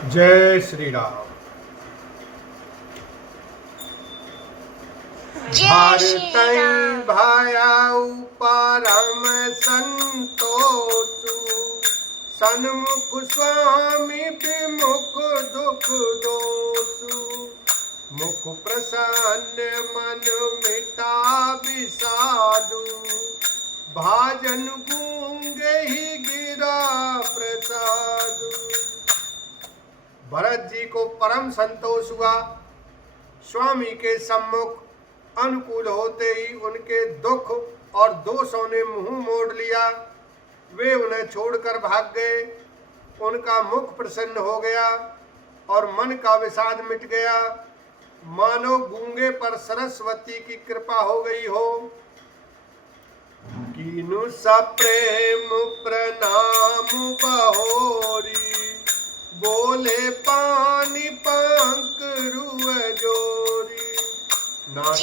जय श्री राम। भारत भायाऊ परम संतोषु सन्मुख स्वामी विमुख दुख दोषु मुख प्रसन्न मन मिटा विषादु भाजन गूंगे ही गिरा प्रसादु। भरत जी को परम संतोष हुआ। स्वामी के सम्मुख अनुकूल होते ही उनके दुख और दोषों ने मुंह मोड़ लिया। वे उन्हें छोड़कर भाग गए। उनका मुख प्रसन्न हो गया और मन का विषाद मिट गया, मानो गूंगे पर सरस्वती की कृपा हो गई हो। कीनु सप्रेम प्रणाम बहोरी बोले पानी पंख रुअ जोरी नाथ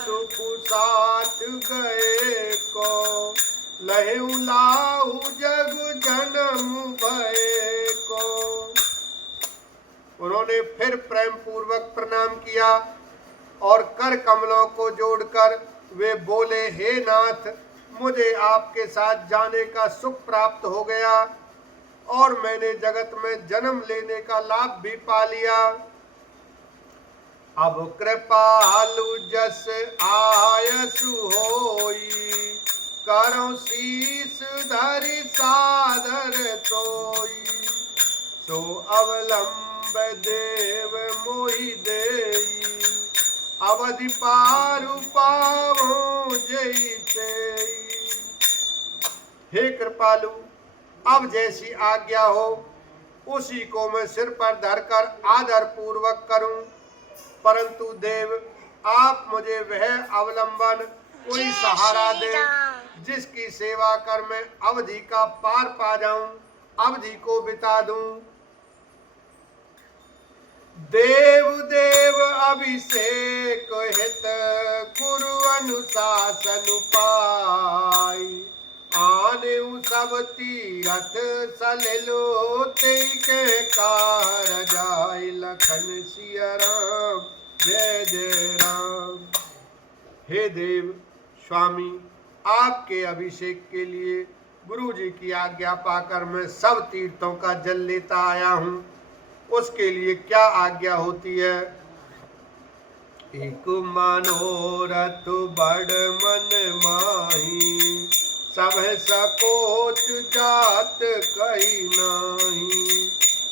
सुख साथ गए को लहु लाहु जग जन्म भय को। उन्होंने फिर प्रेम पूर्वक प्रणाम किया और कर कमलों को जोड़कर वे बोले, हे नाथ, मुझे आपके साथ जाने का सुख प्राप्त हो गया और मैंने जगत में जन्म लेने का लाभ भी पा लिया। अब कृपालु जस आयसु होई करो शीस धरि सादर सोई सो अवलंब देव मोहि देई अवधि पारु पावो जैसे। हे कृपालु, अब जैसी आज्ञा हो उसी को मैं सिर पर धरकर आदर पूर्वक करूं, परंतु देव आप मुझे वह अवलंबन कोई सहारा दे जिसकी सेवा कर मैं अवधि का पार पा जाऊं, अवधि को बिता दूं। देव देव अभिषेक हित गुरु अनुशासन पाई आने सब तीरथ सलिलो ते के कार जाय लखन सिया राम जय जय राम। हे देव स्वामी, आपके अभिषेक के लिए गुरु जी की आज्ञा पाकर मैं सब तीर्थों का जल लेता आया हूँ, उसके लिए क्या आज्ञा होती है। एक मनोरथ बड़ मन माही सब सकोच जात कही नाही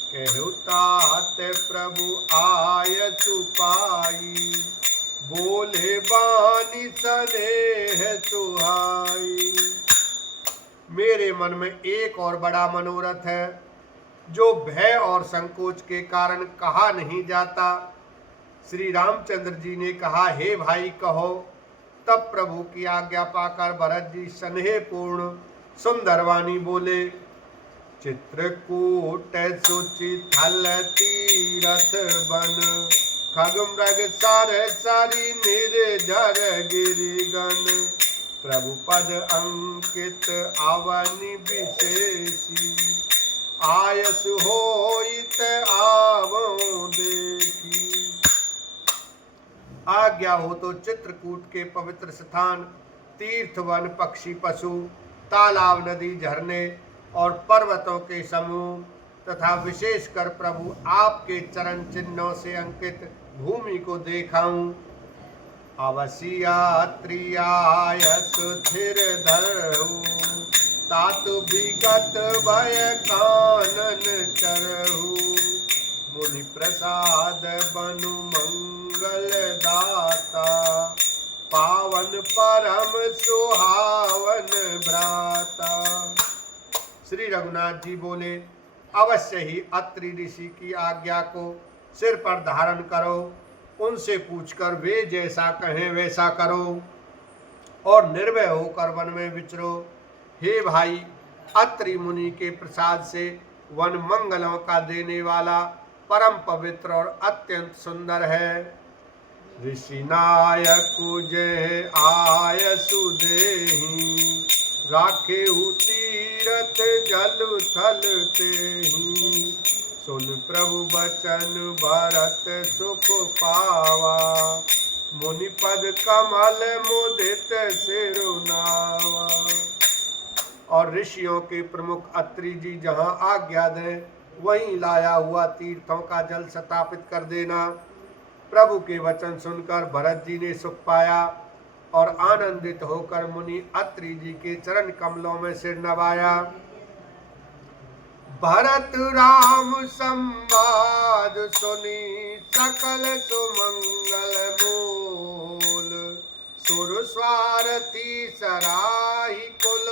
कहु तात प्रभु आयसु पाई बोले बानी स्नेह सुहाई। मेरे मन में एक और बड़ा मनोरथ है जो भय और संकोच के कारण कहा नहीं जाता। श्री रामचंद्र जी ने कहा, हे भाई कहो। तब प्रभु की आज्ञा पाकर भरत जी स्नेह पूर्ण सुंदर वाणी बोले, चित्रकूट सुचि थल तीरथ बन खग मृग सार सारी निर्झर गिरिगन प्रभु पद अंकित अवनि विशेषी आयस होइत आवो देखी। आज्ञा हो तो चित्रकूट के पवित्र स्थान, तीर्थ, वन, पक्षी, पशु, तालाब, नदी, झरने और पर्वतों के समूह तथा विशेषकर प्रभु आपके चरण चिन्हों से अंकित भूमि को देखाऊं। अवसियात्रियायस स्थिर धरहु तातु विगत भय कानन चरहु मुनि प्रसाद बनु मंगल दाता पावन परम सुहावन भ्राता। श्री रघुनाथ जी बोले, अवश्य ही अत्रि ऋषि की आज्ञा को सिर पर धारण करो, उनसे पूछकर वे जैसा कहें वैसा करो और निर्भय होकर वन में विचरो। हे भाई, अत्रि मुनि के प्रसाद से वन मंगलों का देने वाला परम पवित्र और अत्यंत सुंदर है। ऋषि नायक जय आयसु देहि राखे तीरथ जल थल तेहि सुन प्रभु बचन भरत सुख पावा, मुनि पद कमल मुदित सिरुनावा। और ऋषियों के प्रमुख अत्रि जी जहाँ आज्ञा दें वहीं लाया हुआ तीर्थों का जल स्थापित कर देना। प्रभु के वचन सुनकर भरत जी ने सुख पाया और आनंदित होकर मुनि अत्रि जी के चरण कमलों में सिर नवाया। भरत राम संवाद सुनी सकल सुमंगल मूल, सुर स्वारथी सराही कुल,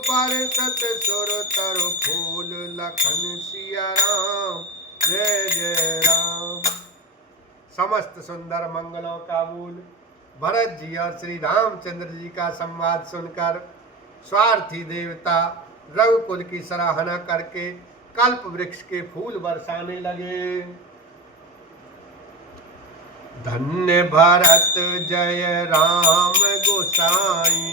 बरसत सुर तर फूल, लखन सिया राम जय जय राम। समस्त सुंदर मंगलों का मूल भरत जी और श्री रामचंद्र जी का संवाद सुनकर स्वार्थी देवता रघुकुल की सराहना करके कल्प वृक्ष के फूल बरसाने लगे। धन्य भरत जय राम गोसाई,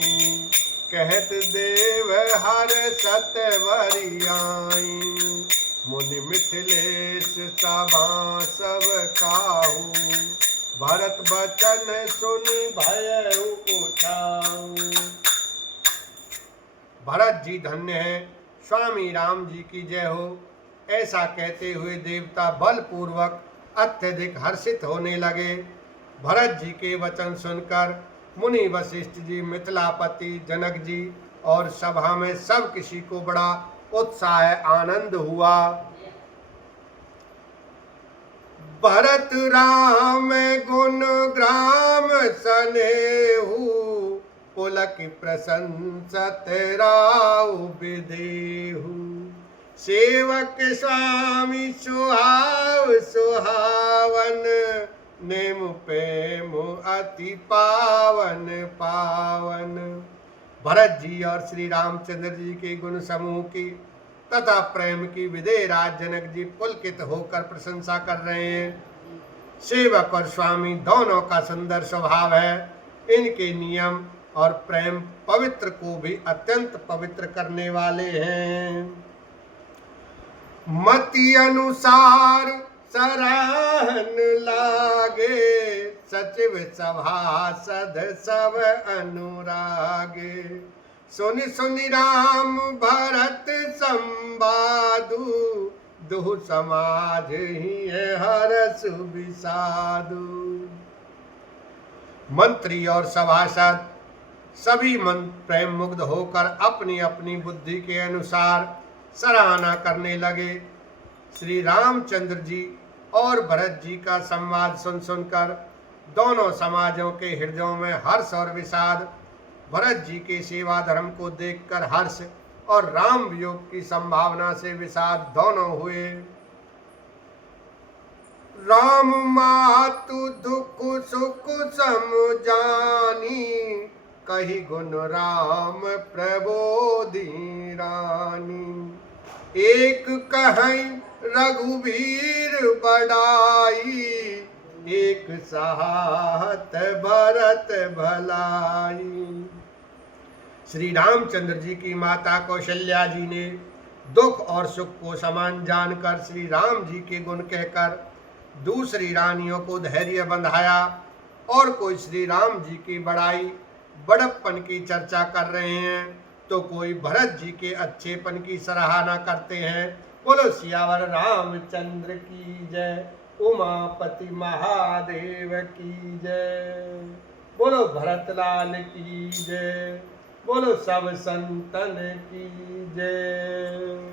कहत देव हर सत बरियाई, मुनि मिथिलेश सभा सब काहू, भरत बचन सुन भयउ उठाऊ। भरत जी धन्य है, स्वामी राम जी की जय हो। ऐसा कहते हुए देवता बलपूर्वक अत्यधिक हर्षित होने लगे। भरत जी के वचन सुनकर मुनि वशिष्ठ जी, मिथिलापति जनक जी और सभा में सब किसी को बड़ा उत्साह आनंद हुआ। भरत राम गुण ग्राम सनेहु, पुलक प्रशंसत राउ विदेहु, सेवक स्वामी सुहाव सुहावन, नेम प्रेम अति पावन पावन। भरत जी और श्री रामचंद्र जी के गुण समूह की तथा प्रेम की विदेह राज जनक जी पुलकित होकर प्रशंसा कर रहे हैं। सेवक और स्वामी दोनों का सुंदर स्वभाव है। इनके नियम और प्रेम पवित्र को भी अत्यंत पवित्र करने वाले हैं। मति अनुसार सराहन लागे, सचिव सभासद सब अनुरागे, सुनि सुनि राम भरत संवादु, दुहु समाज ही हरसु विषादु। मंत्री और सभासद सभी मन प्रेम मुग्ध होकर अपनी अपनी बुद्धि के अनुसार सराहना करने लगे। श्री रामचंद्र जी और भरत जी का संवाद सुन सुनकर दोनों समाजों के हृदयों में हर्ष और विषाद, भरत जी के सेवा धर्म को देखकर हर्ष और राम वियोग की संभावना से विषाद दोनों हुए। राम मातु दुख सुख समझानी, कही गुण राम प्रबोधि रानी, एक कहीं रघुवीर बड़ाई, एक सहात भरत भलाई। श्री रामचंद्र जी की माता कौशल्या जी ने दुख और सुख को समान जानकर श्री राम जी के गुण कहकर दूसरी रानियों को धैर्य बंधाया, और कोई श्री राम जी की बड़ाई बड़प्पन की चर्चा कर रहे हैं, तो कोई भरत जी के अच्छेपन की सराहना करते हैं। बोलो सियावर रामचंद्र की जय, उमापति महादेव की जय, बोलो भरतलाल की जय, बोलो सब संतन की जय।